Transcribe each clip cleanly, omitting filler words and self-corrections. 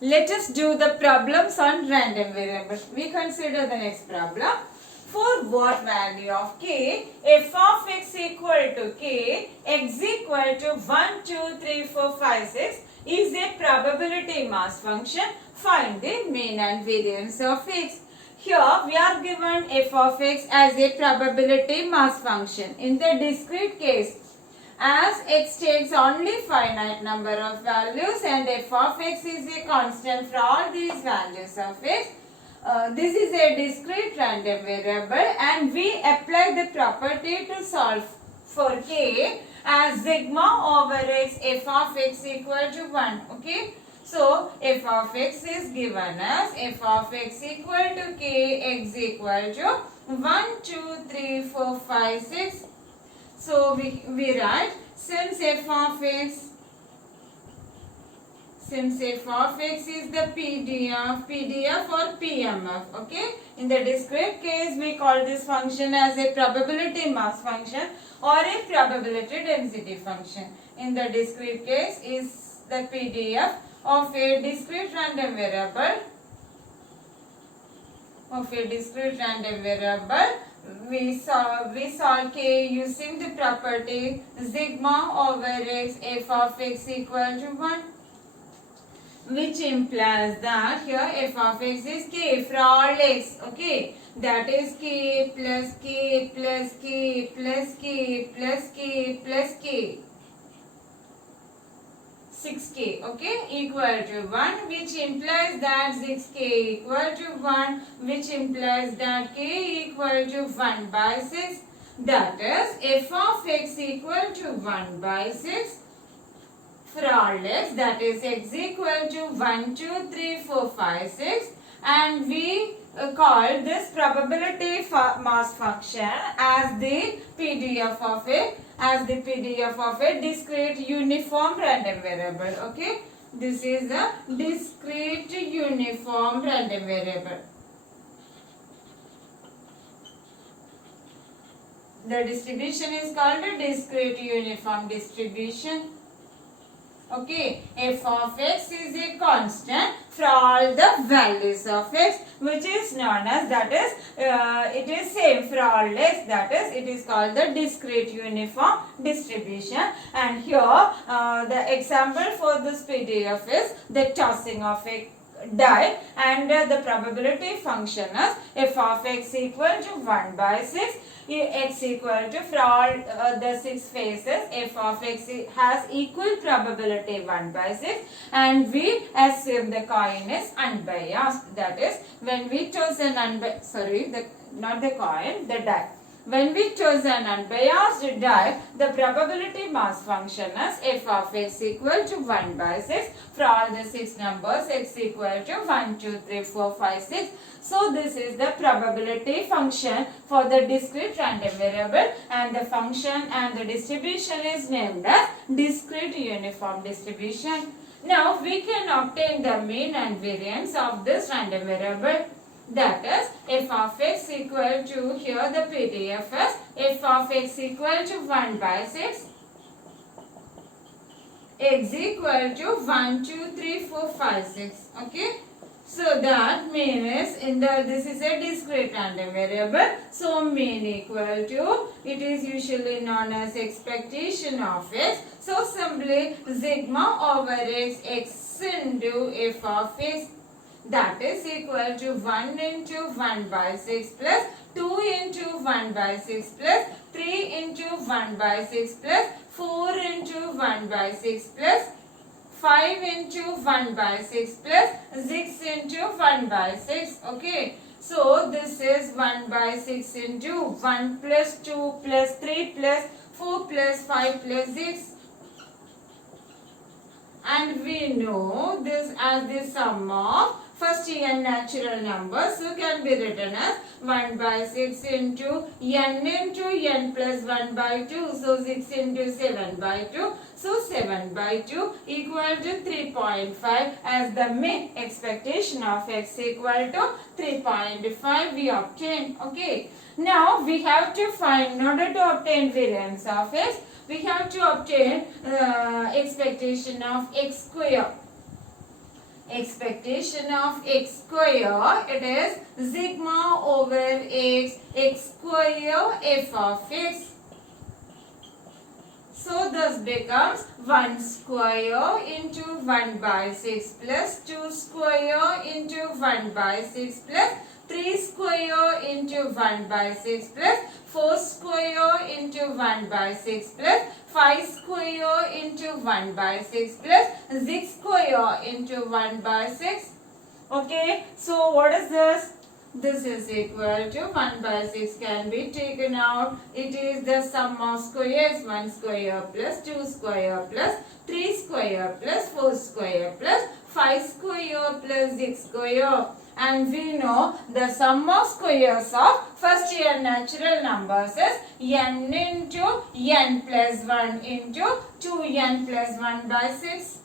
Let us do the problems on random variable. We consider the next problem. For what value of k, f of x equal to k, x equal to 1, 2, 3, 4, 5, 6 is a probability mass function. Find the mean and variance of x. Here we are given f of x as a probability mass function. In the discrete case, as x takes only finite number of values and f of x is a constant for all these values of x, this is a discrete random variable and we apply the property to solve for k as sigma over x f of x equal to 1. Okay. So, f of x is given as f of x equal to k, x equal to 1, 2, 3, 4, 5, 6. So, we write since f of x is the PDF or PMF, okay. In the discrete case, we call this function as a probability mass function or a probability density function. In the discrete case is the PDF of a discrete random variable. We solve k using the property sigma over x f of x equal to 1, which implies that here f of x is k for all x, okay. That is k plus k plus k plus k plus k plus k. 6k, okay, equal to 1, which implies that 6k equal to 1, which implies that k equal to 1 by 6. That is f of x equal to 1 by 6 for all x, that is x equal to 1, 2, 3, 4, 5, 6, and we call this probability mass function as the PDF of a discrete uniform random variable. Okay, this is a discrete uniform random variable. The distribution is called a discrete uniform distribution. Okay, f of x is a constant for all the values of x, which is known as, that is, it is same for all x, that is, it is called the discrete uniform distribution. And here, the example for this PDF is the tossing of a die, and the probability function is f of x equal to 1 by 6. X equal to, for all the 6 phases, f of x has equal probability 1 by 6, and we assume the coin is unbiased. That is, when we chose an not the coin, the die. When we chose an unbiased die, the probability mass function is f of x equal to 1 by 6 for all the 6 numbers, x equal to 1, 2, 3, 4, 5, 6. So, this is the probability function for the discrete random variable, and the function and the distribution is named as discrete uniform distribution. Now, we can obtain the mean and variance of this random variable. That is f of x equal to, here the PDF is f of x equal to 1 by 6, x equal to 1, 2, 3, 4, 5, 6. Okay. So that mean is, this is a discrete random variable. So mean equal to, it is usually known as expectation of x. So simply sigma over x into f of x, that is equal to 1 into 1 by 6 plus 2 into 1 by 6 plus 3 into 1 by 6 plus 4 into 1 by 6 plus 5 into 1 by 6 plus 6 into 1 by 6. Okay. So, this is 1 by 6 into 1 plus 2 plus 3 plus 4 plus 5 plus 6. And we know this as the sum of first n natural numbers, so can be written as 1 by 6 into n plus 1 by 2. So 6 into 7 by 2. So 7 by 2 equal to 3.5 as the mean. Expectation of x equal to 3.5 we obtain. Okay. Now we have to find, in order to obtain variance of x, we have to obtain expectation of x square. Expectation of x square, it is sigma over x square f of x. So this becomes 1 square into 1 by 6 plus 2 square into 1 by 6 plus 3 square into 1 by 6 plus 4 square into 1 by 6 plus 5 square into 1 by 6 plus 6 square into 1 by 6. Okay, so what is this? This is equal to 1 by 6 can be taken out. It is the sum of squares, 1 square plus 2 square plus 3 square plus 4 square plus 5 square plus 6 square. And we know the sum of squares of first year natural numbers is n into n plus 1 into 2n plus 1 by 6.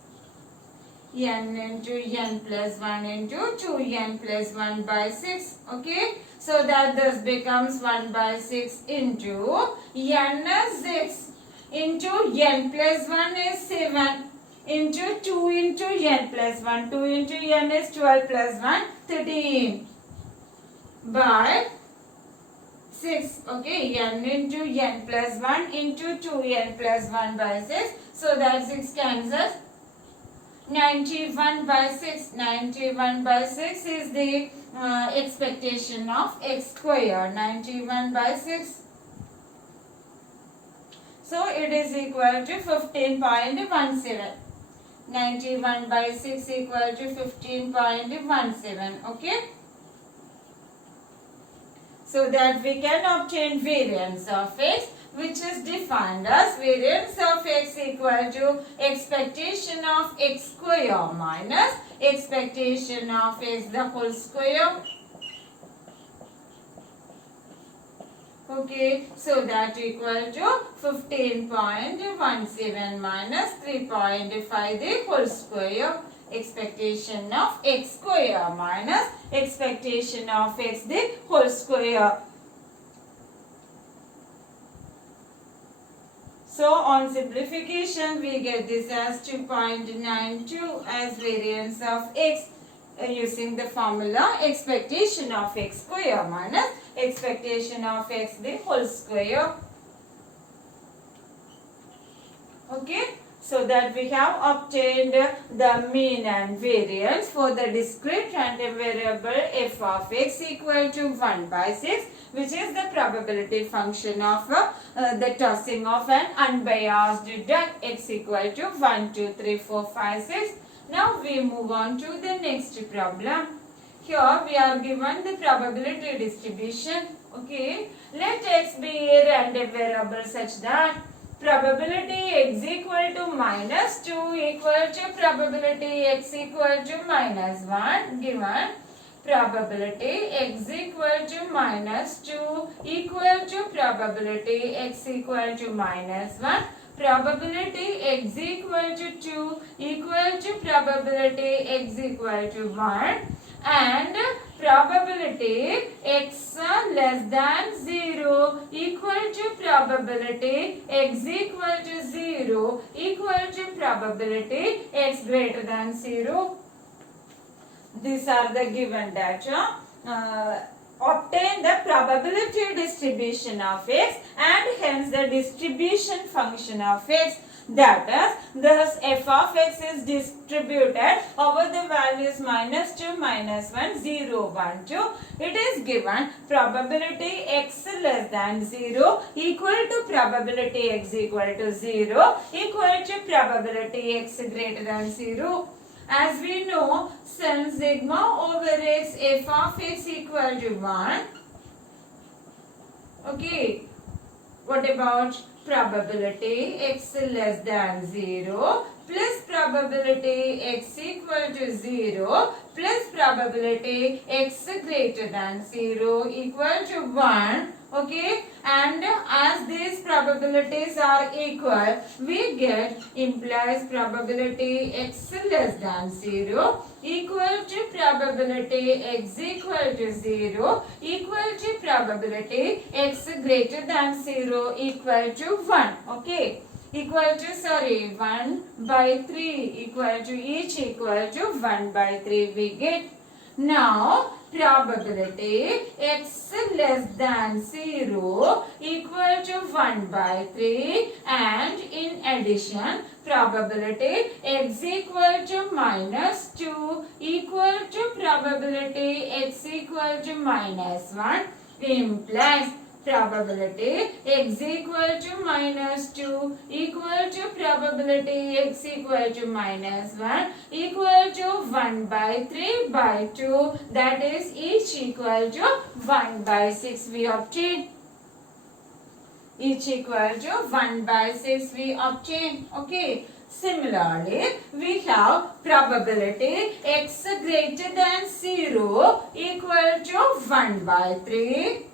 N into n plus 1 into 2n plus 1 by 6. Okay. So that this becomes 1 by 6 into n is 6 into n plus 1 is 7 into 2 into n plus 1. 2 into n is 12 plus 1 13 by 6. Okay. N into n plus 1 into 2n plus 1 by 6. So that 6 cancels. 91 by 6. 91 by 6 is the expectation of x square. 91 by 6. So it is equal to 15.17. 91 by 6 equal to 15.17. Okay. So that we can obtain variance of x, which is defined as variance of x equal to expectation of x square minus expectation of x the whole square. Okay, so that equal to 15.17 minus 3.5 the whole square. Expectation of x square minus expectation of x the whole square. So on simplification we get this as 2.92 as variance of x using the formula expectation of x square minus expectation of x the whole square. Okay. So that we have obtained the mean and variance for the discrete random variable f of x equal to 1 by 6, which is the probability function of the tossing of an unbiased duck x equal to 1, 2, 3, 4, 5, 6. Now we move on to the next problem. Here we are given the probability distribution. Okay. Let x be a random variable such that probability x equal to minus 2 equal to probability x equal to minus 1 given. Probability x equal to minus 2 equal to probability x equal to minus 1. Probability x equal to 2 equal to probability x equal to 1. And probability x less than 0 equal to probability x equal to 0 equal to probability x greater than 0. These are the given data. Obtain the probability distribution of x and hence the distribution function of x. That is, thus f of x is distributed over the values minus 2, minus 1, 0, 1, 2. It is given probability x less than 0 equal to probability x equal to 0 equal to probability x greater than 0. As we know, since sigma over x f of x equal to 1. Okay. What about probability x less than 0 plus probability x equal to 0 plus probability x greater than 0 equal to 1. Okay, and as these probabilities are equal, we get implies probability x less than 0 equal to probability x equal to 0 equal to probability x greater than 0 equal to 1. Okay. equal to, sorry, 1 by 3 equal to, each equal to 1 by 3 we get. Now probability x less than 0 equal to 1 by 3, and in addition probability x equal to minus 2 equal to probability x equal to minus 1 implies probability x equal to minus 2 equal to probability x equal to minus 1 equal to 1 by 3 by 2, that is each equal to 1 by 6 we obtain. Each equal to 1 by 6 we obtain. Okay. Similarly, we have probability x greater than 0 equal to 1 by 3.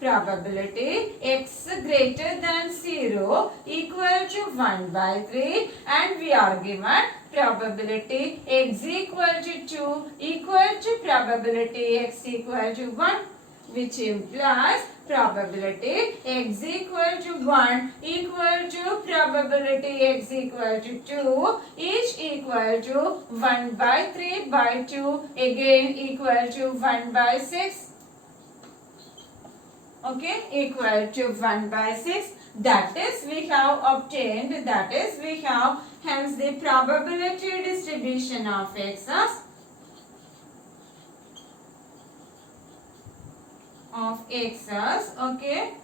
Probability x greater than 0 equal to 1 by 3, and we are given probability x equal to 2 equal to probability x equal to 1, which implies probability x equal to 1 equal to probability x equal to 2, each equal to 1 by 3 by 2, again equal to 1 by 6. Okay, equal to 1 by 6. That is we have obtained, that is we have hence the probability distribution of x as okay,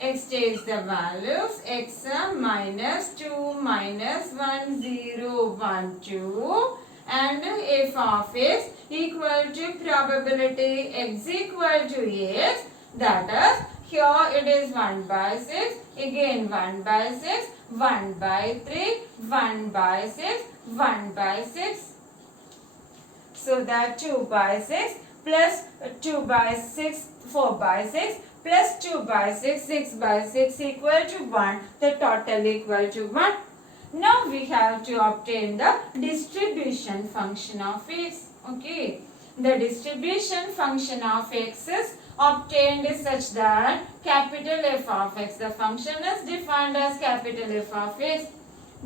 x takes the values x minus 2 minus 1 0 1 2, and f of x equal to probability x equal to x, that is here it is 1 by 6, again 1 by 6, 1 by 3, 1 by 6, 1 by 6. So that 2 by 6 plus 2 by 6, 4 by 6 plus 2 by 6, 6 by 6 equal to 1, the total equal to 1. Now we have to obtain the distribution function of x. Okay. The distribution function of x is obtained such that capital F of x, the function is defined as capital F of x.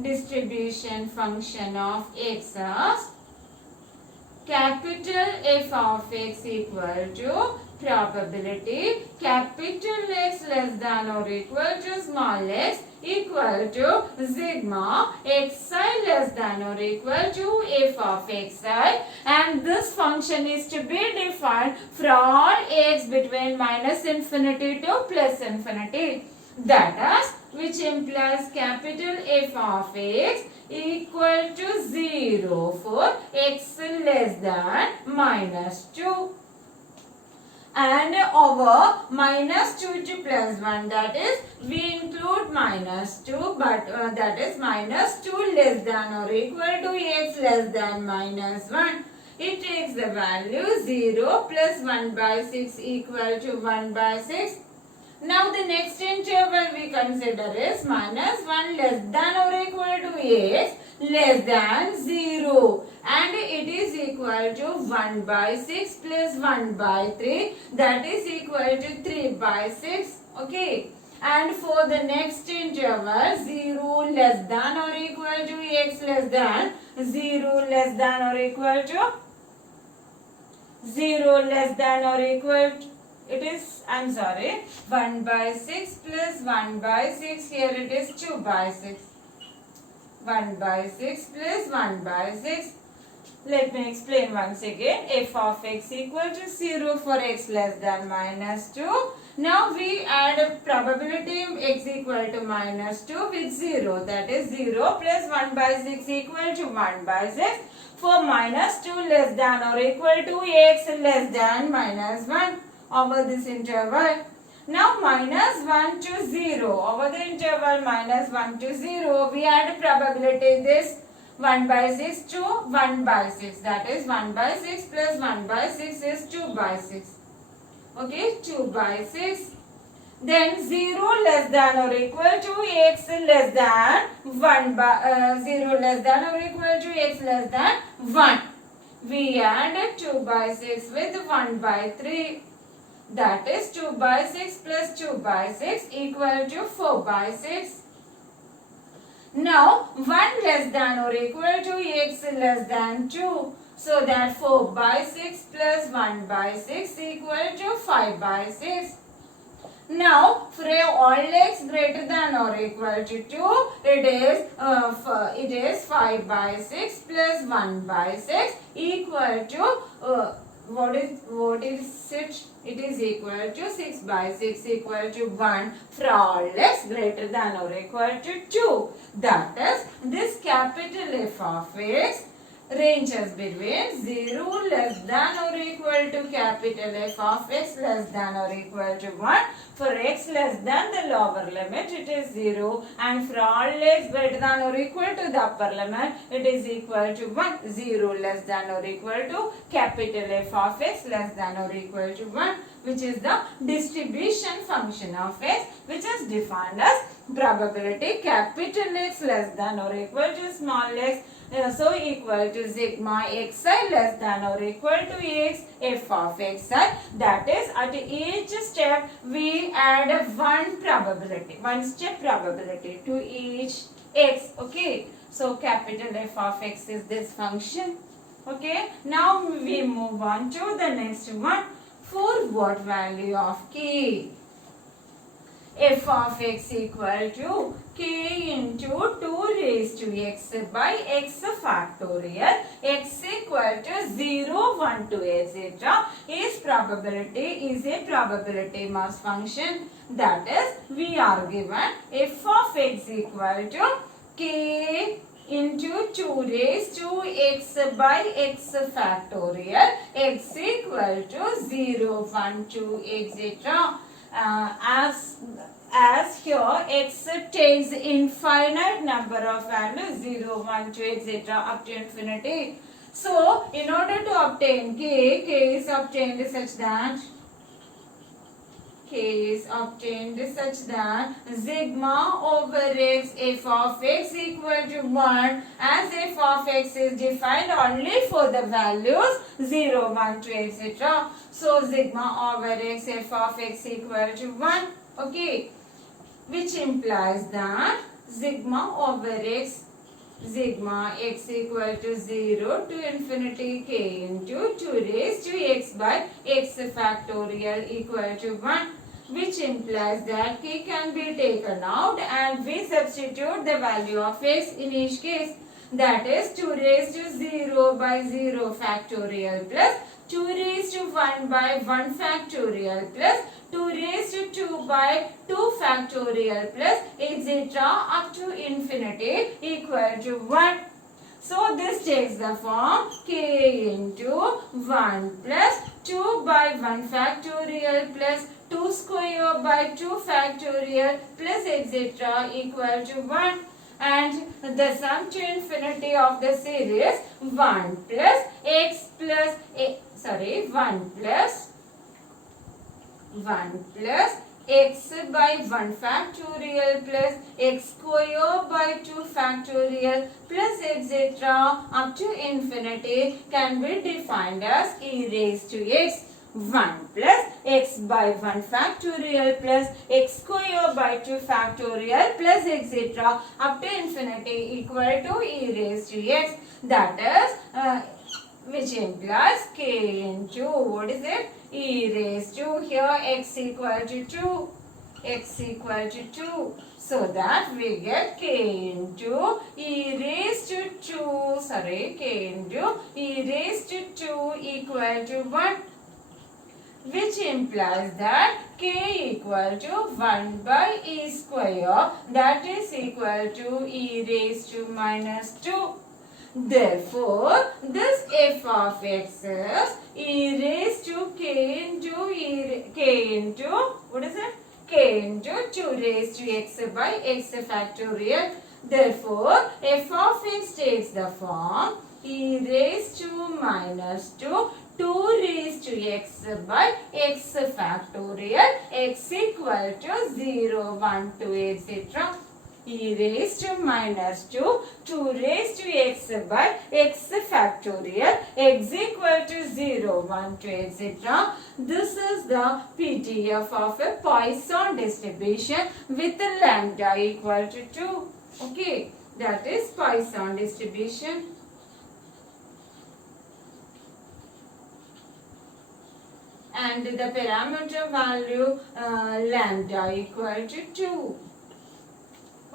Distribution function of x as capital F of x equal to probability capital X less than or equal to small x equal to sigma xi less than or equal to f of xi, and this function is to be defined for all x between minus infinity to plus infinity, that is which implies capital F of x equal to 0 for x less than minus 2. And over minus 2 to plus 1, that is we include minus 2, but that is minus 2 less than or equal to x less than minus 1. It takes the value 0 plus 1 by 6 equal to 1 by 6. Now the next interval we consider is minus 1 less than or equal to x less than 0, and it is equal to 1 by 6 plus 1 by 3, that is equal to 3 by 6. Okay. And for the next interval 0 less than or equal to x less than 0 less than or equal to 0 less than or equal to, it is, I am sorry, 1 by 6 plus 1 by 6, here it is 2 by 6. 1 by 6 plus 1 by 6. Let me explain once again. F of x equal to 0 for x less than minus 2. Now we add probability x equal to minus 2 with 0. That is 0 plus 1 by 6 equal to 1 by 6. For minus 2 less than or equal to x less than minus 1 over this interval. Now minus 1 to 0 over the interval minus 1 to 0, we add probability this 1 by 6 to 1 by 6, that is 1 by 6 plus 1 by 6 is 2 by 6. Okay, 2 by 6. Then 0 less than or equal to x less than 1 by 0 less than or equal to x less than 1. We add 2 by 6 with 1 by 3. That is 2 by 6 plus 2 by 6 equal to 4 by 6. Now 1 less than or equal to x less than 2. So that 4 by 6 plus 1 by 6 equal to 5 by 6. Now for all x greater than or equal to 2, it is 5 by 6 plus 1 by 6 equal to what is it? It is equal to 6 by 6 equal to 1 for all x greater than or equal to 2. That is, this capital F of x ranges between 0 less than or equal to capital F of x less than or equal to 1. For x less than the lower limit, it is 0, and for all x greater than or equal to the upper limit, it is equal to 1. 0 less than or equal to capital F of x less than or equal to 1, which is the distribution function of x, which is defined as probability capital X less than or equal to small x, so equal to sigma xi less than or equal to x f of xi. That is, at each step we add one step probability to each x. Okay, so capital F of x is this function. Okay, now we move on to the next one. For what value of k? F of x equal to k into 2 raised to x by x factorial, x equal to 0, 1, 2, etc. is a probability mass function. That is, we are given f of x equal to k into 2 raised to x by x factorial, x equal to 0, 1, 2, etc. As here x takes infinite number of values 0, 1, 2, etc. up to infinity. So in order to obtain k is obtained such that sigma over x f of x equal to 1, as f of x is defined only for the values 0, 1, 2, etc. So sigma over x f of x equal to 1. Okay, which implies that sigma over x equal to 0 to infinity k into 2 raised to x by x factorial equal to 1, which implies that k can be taken out and we substitute the value of x in each case. That is 2 raised to 0 by 0 factorial plus 2 raised to 1 by 1 factorial plus 2 raised to 2 by 2 factorial plus etc. up to infinity equal to 1. So this takes the form k into 1 plus 2 by 1 factorial plus 2 square by 2 factorial plus etc. equal to 1. And the sum to infinity of the series 1 plus x plus 1 plus x by 1 factorial plus x square by 2 factorial plus etc. up to infinity can be defined as e raised to x. 1 plus x by 1 factorial plus x square by 2 factorial plus etc. up to infinity equal to e raised to x. That is, which implies k into, what is it? E raised to, here x equal to 2. So that we get k into e raised to 2, k into e raised to 2 equal to 1. Which implies that k equal to 1 by e square, that is equal to e raised to minus 2. Therefore, this f of x is e raised to k into what is it? K into 2 raised to x by x factorial. Therefore, f of x takes the form e raised to minus 2 raised to x by x factorial, x equal to 0, 1, 2, etc. e raised to minus 2 raised to x by x factorial, x equal to 0, 1, 2, etc. This is the PDF of a Poisson distribution with lambda equal to 2. Okay. that is Poisson distribution. And the parameter value lambda equal to 2.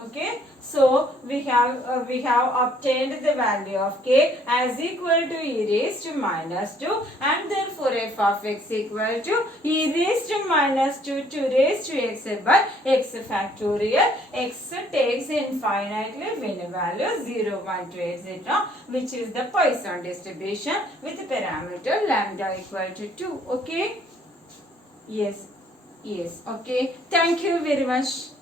Okay, so we have obtained the value of k as equal to e raised to minus 2, and therefore f of x equal to e raised to minus 2 raised to x by x factorial. X takes infinitely many values 0, 1, 2, etc., which is the Poisson distribution with parameter lambda equal to 2. Okay, yes, okay, thank you very much.